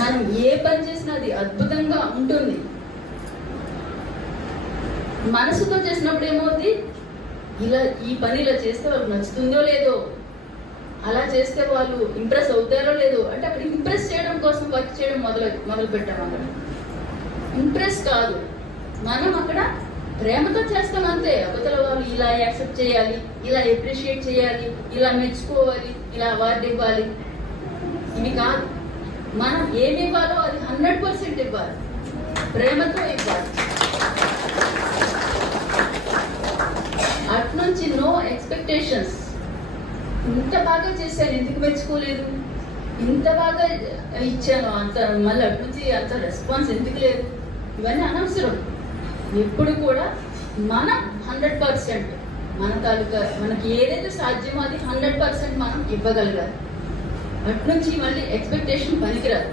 మనం ఏ పని చేసినా అది అద్భుతంగా ఉంటుంది. మనసుతో చేసినప్పుడు ఏమవుతుంది, ఈ పని ఇలా చేస్తే వాళ్ళకి నచ్చుతుందో లేదో, అలా చేస్తే వాళ్ళు ఇంప్రెస్ అవుతారో లేదో, అంటే అక్కడ ఇంప్రెస్ చేయడం కోసం వర్క్ చేయడం మొదలు పెట్టాం. అక్కడ ఇంప్రెస్ కాదు, మనం అక్కడ ప్రేమతో చేస్తాం అంతే. అవతల వాళ్ళు ఇలా యాక్సెప్ట్ చేయాలి, ఇలా అప్రిషియేట్ చేయాలి, ఇలా మెచ్చుకోవాలి, ఇలా అవార్డు ఇవ్వాలి, ఇవి కాదు. మనం ఏమి ఇవ్వాలో అది 100% ఇవ్వాలి, ప్రేమతో ఇవ్వాలి. అట్నుంచి నో ఎక్స్పెక్టేషన్స్. ఇంత బాగా చేశాను, ఎందుకు మెచ్చుకోలేదు, ఇంత బాగా ఇచ్చాను, అంత మళ్ళీ అట్నుంచి అంత రెస్పాన్స్ ఎందుకు లేదు, ఇవన్నీ అనవసరం. ఎప్పుడు కూడా మనం 100% మన తాలూకా మనకి ఏదైతే సాధ్యమో అది 100% మనం ఇవ్వగలగాలి. అట్నుంచి మళ్ళీ ఎక్స్పెక్టేషన్ పనికిరాదు.